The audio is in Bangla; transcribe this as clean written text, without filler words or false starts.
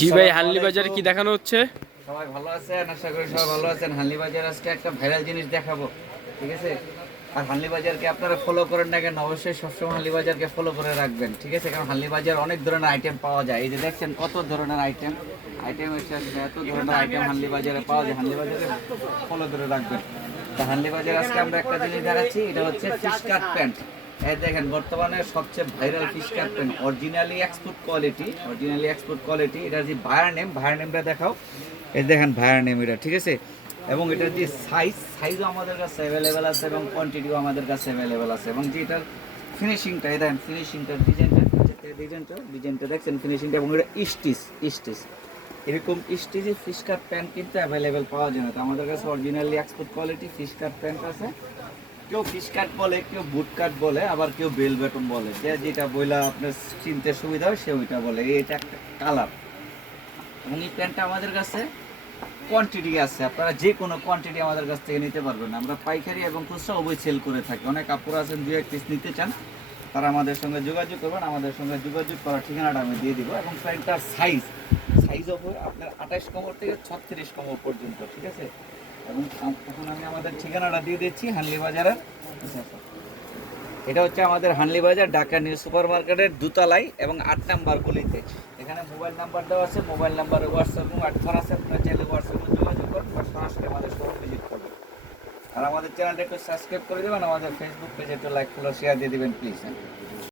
জি ভাই, হানলি বাজারে কি দেখানো হচ্ছে? সবাই ভালো আছেন, আশা করি সবাই ভালো আছেন। হানলি বাজার আজকে একটা ভাইরাল জিনিস দেখাবো, ঠিক আছে? আর হানলি বাজারকে আপনারা ফলো করেন না কেন, অবশ্যই সবসময় হানলি বাজারকে ফলো করে রাখবেন, ঠিক আছে? কারণ হানলি বাজার অনেক ধরনের আইটেম পাওয়া যায়। এই যে দেখছেন কত ধরনের আইটেম আইটেম এসে এত ধরনের আইটেম হানলি বাজারে পাওয়া যায়। হানলি বাজারে ফলো করে রাখবেন। তা হানলি বাজারে আজকে আমরা একটা জিনিস দেখাচ্ছি, এটা হচ্ছে ফিশ কাট প্যান্ট। এই দেখেন বর্তমানে সবচেয়ে ভাইরাল ফিশ কাট প্যান্ট, অরিজিনালি এক্সপোর্ট কোয়ালিটি। এটার যে ভায়ার নেমটা দেখাও। এই দেখেন ভায়ার নেম এটা, ঠিক আছে? এবং এটার যে সাইজও আমাদের কাছে অ্যাভেলেবেল আছে এবং কোয়ান্টিটিও আমাদের কাছে অ্যাভেলেবেল আছে। এবং যে এটার ফিনিশিংটা, এই দেখেন ফিনিশিংটার ডিজাইনটা দেখছেন ফিনিশিংটা। এবং এটা স্টিচ এরকম স্টিচে ফিশ কাট প্যান্ট কিন্তু অ্যাভেলেবেল পাওয়া যায় না। তো আমাদের কাছে অরিজিনালি এক্সপোর্ট কোয়ালিটি ফিশ কাট প্যান্ট আছে। কেউ ফিশ কাট বলে, কেউ বুট কাট বলে, আবার কেউ বেল বেটন বলে। যে যেটা বইলা আপনার চিনতে সুবিধা হয় সে ওইটা বলে। এটা একটা কালার। এবং এই প্যান্টটা আমাদের কাছে কোয়ান্টিটি আছে, আপনারা যে কোনো কোয়ান্টিটি আমাদের কাছ থেকে নিতে পারবেন। আমরা পাইকারি এবং খুচরা উভয় সেল করে থাকি। অনেক কাপড় আছেন, দু এক পিস নিতে চান, তারা আমাদের সঙ্গে যোগাযোগ করবেন। আমাদের সঙ্গে যোগাযোগ করার ঠিকানাটা আমি দিয়ে দিব। এবং প্যান্টটার সাইজ হবে আপনার 28 কোমর থেকে 36 কোমর পর্যন্ত, ঠিক আছে? এবং এখন আমি আমাদের ঠিকানাটা দিয়ে দিচ্ছি হানলি বাজারে। এটা হচ্ছে আমাদের হানলি বাজার, ঢাকা নিউ সুপার মার্কেটের দোতলায় এবং 8 নাম্বার গলিতে। এখানে মোবাইল নাম্বার দেওয়া আছে, মোবাইল নাম্বারে হোয়াটসঅ্যাপ এবং আটফার আছে। আপনারা চাইলে হোয়াটসঅ্যাপে যোগাযোগ করুন বা সরাসরি আমাদের শোরুম ভিজিট করবেন। আর আমাদের চ্যানেলটা একটু সাবস্ক্রাইব করে দেবেন, আমাদের ফেসবুক পেজে একটু লাইক ফলো শেয়ার দিয়ে দেবেন প্লিজ।